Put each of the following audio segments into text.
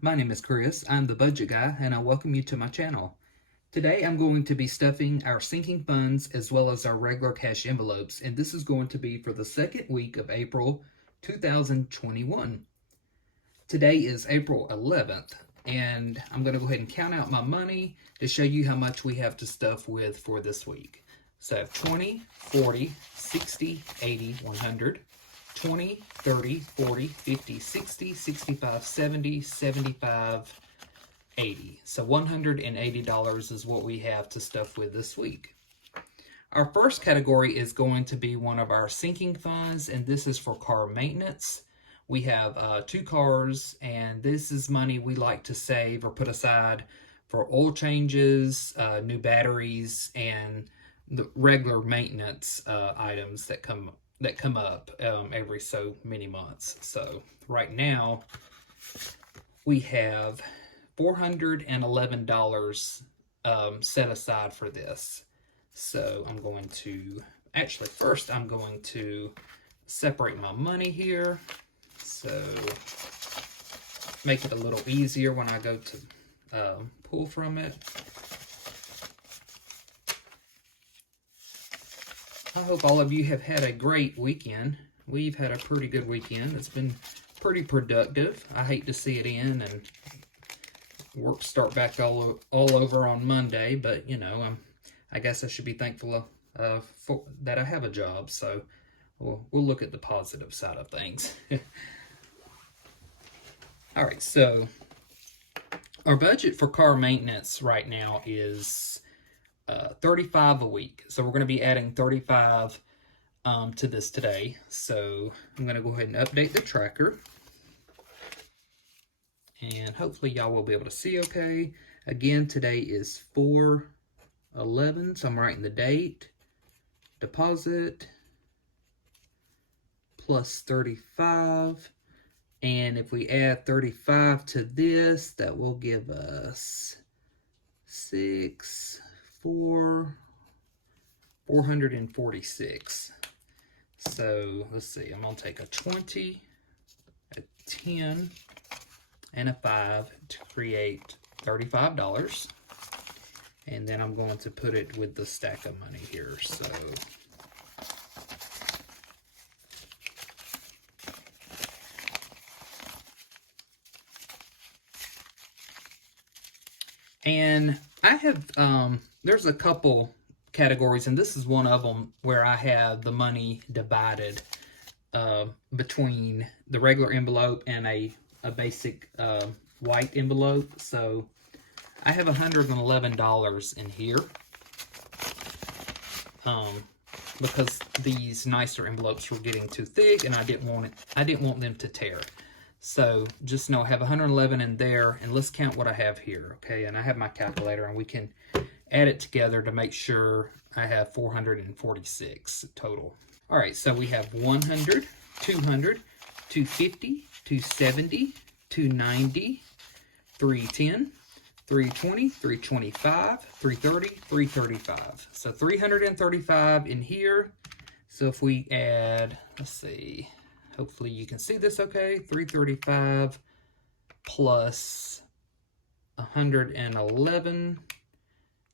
my name is Chris. I'm the budget guy and I welcome you to my channel. Today I'm going to be stuffing our sinking funds as well as our regular cash envelopes, and this is going to be for the second week of April 2021. Today is April 11th and I'm going to go ahead and count out my money to show you how much we have to stuff with for this week. So 20, 40, 60, 80, 100, 20, 30, 40, 50, 60, 65, 70, 75, 80. So $180 is what we have to stuff with this week. Our first category is going to be one of our sinking funds, and this is for car maintenance. We have 2 cars, and this is money we like to save or put aside for oil changes, new batteries, and the regular maintenance items that come up every so many months. So right now we have $411 set aside for this. So I'm going to, actually first I'm going to separate my money here, so make it a little easier when I go to pull from it. I hope all of you have had a great weekend. We've had a pretty good weekend. It's been pretty productive. I hate to see it end and work start back all over on Monday, but you know, I guess I should be thankful for that I have a job. So we'll look at the positive side of things. All right, so our budget for car maintenance right now is $35 a week. So we're going to be adding $35 to this today. So I'm going to go ahead and update the tracker. And hopefully y'all will be able to see okay. Again, today is 4/11, so I'm writing the date. Deposit plus 35. And if we add 35 to this, that will give us 446. So let's see, I'm gonna take a 20, a 10, and a 5 to create $35. And then I'm going to put it with the stack of money here. So and I have there's a couple categories, and this is one of them where I have the money divided between the regular envelope and a basic white envelope. So I have $111 in here because these nicer envelopes were getting too thick and I didn't want them to tear. So just know I have 111 in there, and let's count what I have here, okay? And I have my calculator, and we can add it together to make sure I have 446 total. All right, so we have 100, 200, 250, 270, 290, 310, 320, 325, 330, 335. So 335 in here. So if we add, let's see, hopefully you can see this okay. 335 plus 111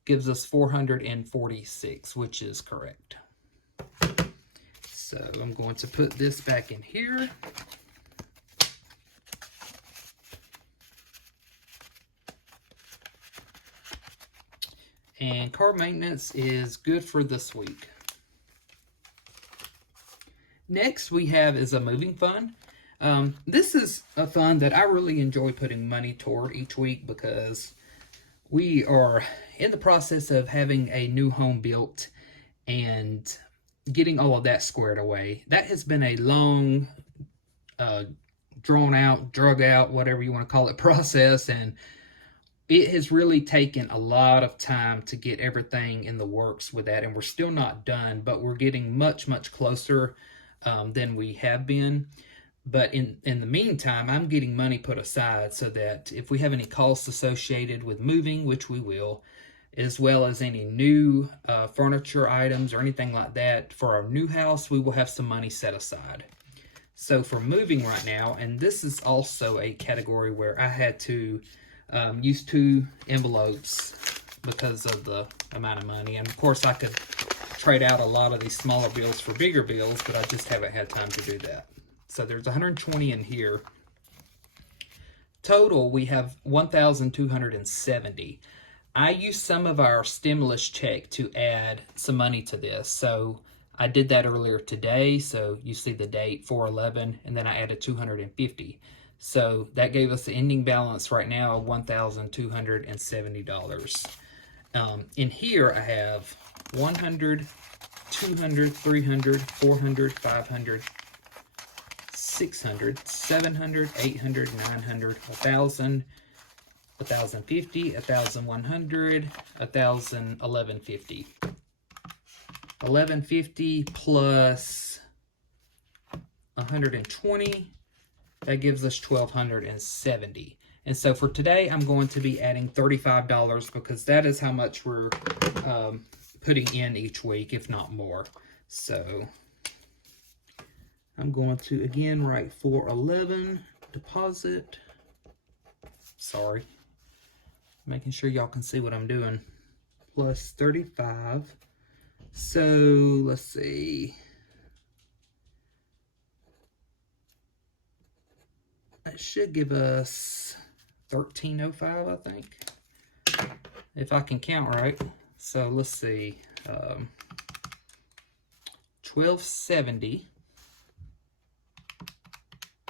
gives us 446, which is correct. So I'm going to put this back in here. And car maintenance is good for this week. Next we have is a moving fund. This is a fund that I really enjoy putting money toward each week because we are in the process of having a new home built and getting all of that squared away. That has been a long, drawn out, drug out, whatever you want to call it, process, and it has really taken a lot of time to get everything in the works with that, and we're still not done, but we're getting much, much closer than we have been. But in the meantime, I'm getting money put aside so that if we have any costs associated with moving, which we will, as well as any new furniture items or anything like that for our new house, we will have some money set aside. So for moving right now, and this is also a category where I had to use 2 envelopes because of the amount of money. And of course I could trade out a lot of these smaller bills for bigger bills, but I just haven't had time to do that. So there's 120 in here. Total, we have 1,270. I used some of our stimulus check to add some money to this. So I did that earlier today. So you see the date 4/11, and then I added 250. So that gave us the ending balance right now of $1,270. In here I have 100, 200, 300, 400, 500, 600, 700, 800, 900, 1,000, 1,050, 1,100, 1,1150. 1,150 plus 120, that gives us 1,270. And so for today, I'm going to be adding $35 because that is how much we're putting in each week, if not more. So I'm going to again write 411 deposit. Sorry, making sure y'all can see what I'm doing. Plus 35. So let's see. That should give us 1305, I think, if I can count right. So let's see. 1270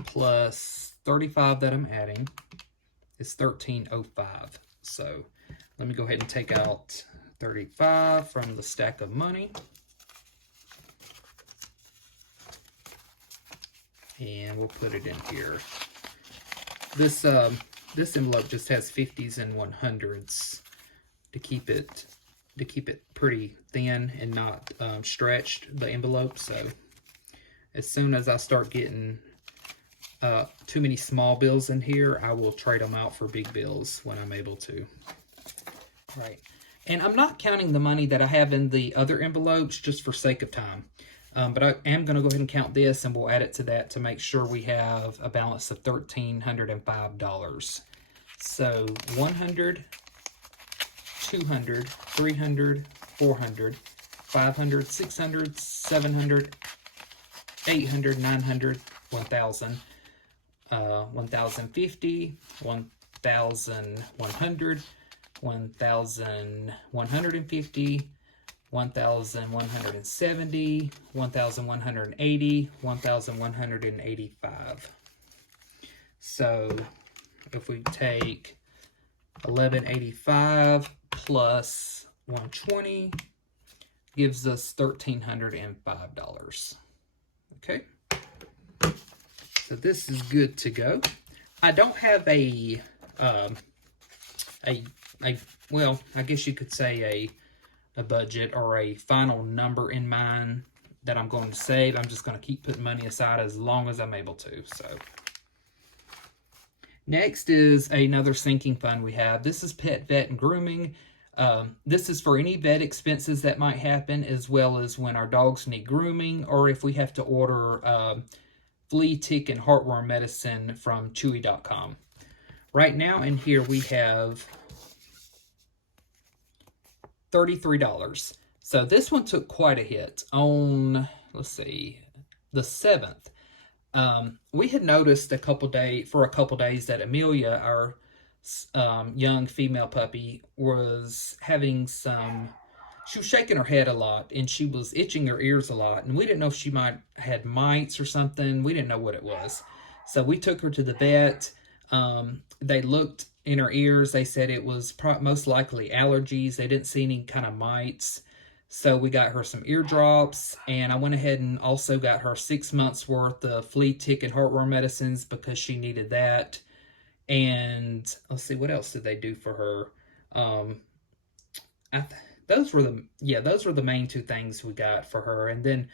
plus 35 that I'm adding is 1305. So let me go ahead and take out 35 from the stack of money. And we'll put it in here. This envelope just has 50s and 100s to keep it pretty thin and not stretched, the envelope. So as soon as I start getting too many small bills in here, I will trade them out for big bills when I'm able to. Right. And I'm not counting the money that I have in the other envelopes just for sake of time. But I am going to go ahead and count this, and we'll add it to that to make sure we have a balance of $1,305. So 100, 200, 300, 400, 500, 600, 700, 800, 900, 1,000, 1,050, 1,100, 1,150, 1,170, 1,180, 1,185. So if we take 1,185 plus 120 gives us $1,305. Okay, so this is good to go. I don't have well, I guess you could say a budget or a final number in mind that I'm going to save. I'm just going to keep putting money aside as long as I'm able to. So next is another sinking fund we have. This is pet, vet, and grooming. This is for any vet expenses that might happen, as well as when our dogs need grooming, or if we have to order flea, tick, and heartworm medicine from Chewy.com. Right now in here we have $33. So this one took quite a hit on, let's see, the 7th. We had noticed for a couple days that Amelia, our young female puppy, was having she was shaking her head a lot, and she was itching her ears a lot, and we didn't know if she might had mites or something. We didn't know what it was. So we took her to the vet. They looked in her ears. They said it was most likely allergies. They didn't see any kind of mites. So we got her some ear drops, and I went ahead and also got her 6 months worth of flea, tick, and heartworm medicines because she needed that. And let's see, what else did they do for her? Those were the main 2 things we got for her. And then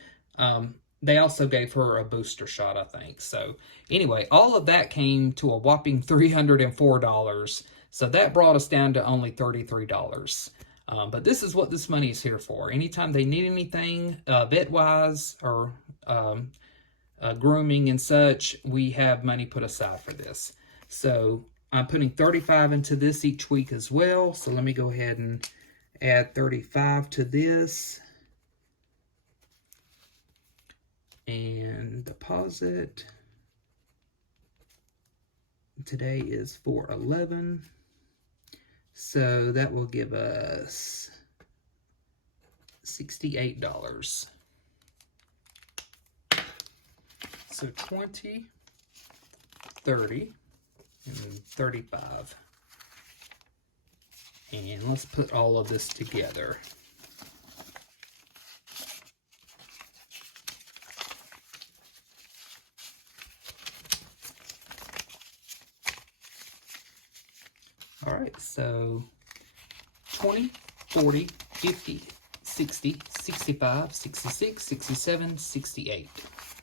they also gave her a booster shot, I think. So anyway, all of that came to a whopping $304. So that brought us down to only $33. But this is what this money is here for. Anytime they need anything vet-wise or grooming and such, we have money put aside for this. So I'm putting 35 into this each week as well. So let me go ahead and add 35 to this. And deposit. Today is 4/11. So that will give us $68. So 20, 30, and 35. And let's put all of this together. All right, so 20, 40, 50, 60, 65, 66, 67, 68.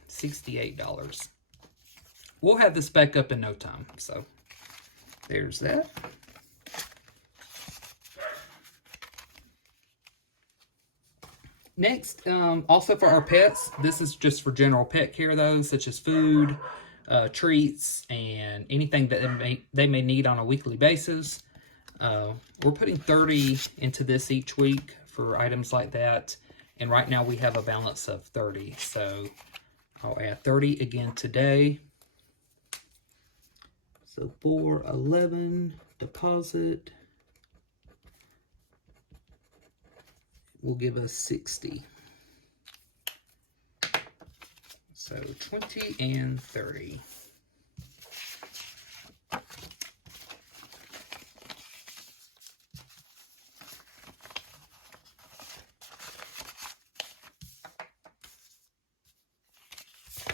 $68. We'll have this back up in no time, so there's that. Next, also for our pets, this is just for general pet care though, such as food, treats, and anything that they may need on a weekly basis. We're putting 30 into this each week for items like that, and right now we have a balance of 30, so I'll add 30 again today. So 4/11 deposit will give us 60. So 20 and 30.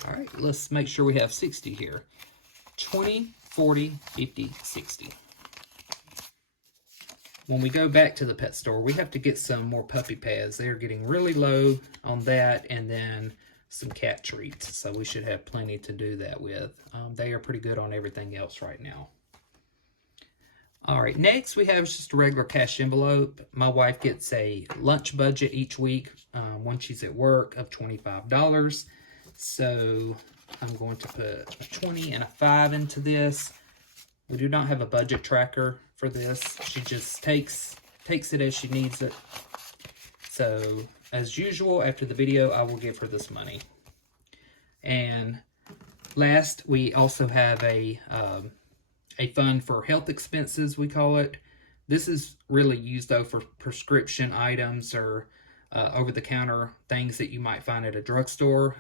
All right, let's make sure we have 60 here. 20, 40, 50, 60. When we go back to the pet store, we have to get some more puppy pads. They're getting really low on that, and then some cat treats. So we should have plenty to do that with. They are pretty good on everything else right now. All right, next we have just a regular cash envelope. My wife gets a lunch budget each week when she's at work of $25. So I'm going to put a 20 and a 5 into this. We do not have a budget tracker for this. She just takes it as she needs it. So as usual, after the video, I will give her this money. And last, we also have a fund for health expenses, we call it. This is really used though for prescription items or over-the-counter things that you might find at a drugstore,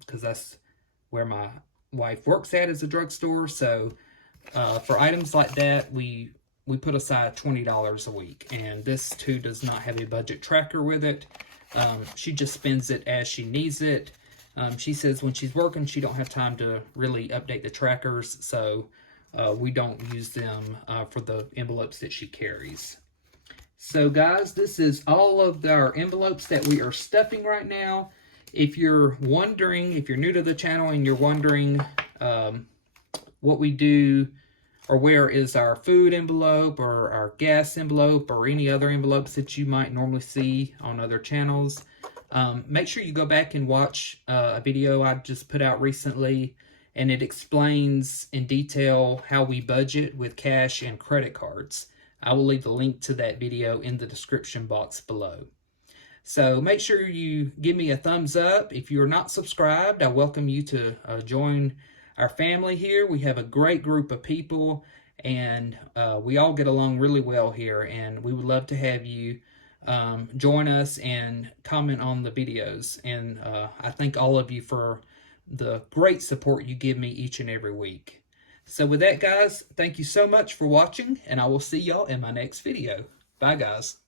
because that's where my wife works at, is a drugstore. So for items like that, we put aside $20 a week, and this too does not have a budget tracker with it. She just spends it as she needs it. She says when she's working, she don't have time to really update the trackers, so we don't use them for the envelopes that she carries. So guys, this is all of our envelopes that we are stuffing right now. If you're wondering, if you're new to the channel and you're wondering what we do, or where is our food envelope or our gas envelope or any other envelopes that you might normally see on other channels, make sure you go back and watch a video I just put out recently, and it explains in detail how we budget with cash and credit cards. I will leave the link to that video in the description box below. So make sure you give me a thumbs up. If you're not subscribed, I welcome you to join our family here. We have a great group of people, and we all get along really well here, and we would love to have you join us and comment on the videos. And I thank all of you for the great support you give me each and every week. So with that, guys, thank you so much for watching, and I will see y'all in my next video. Bye, guys.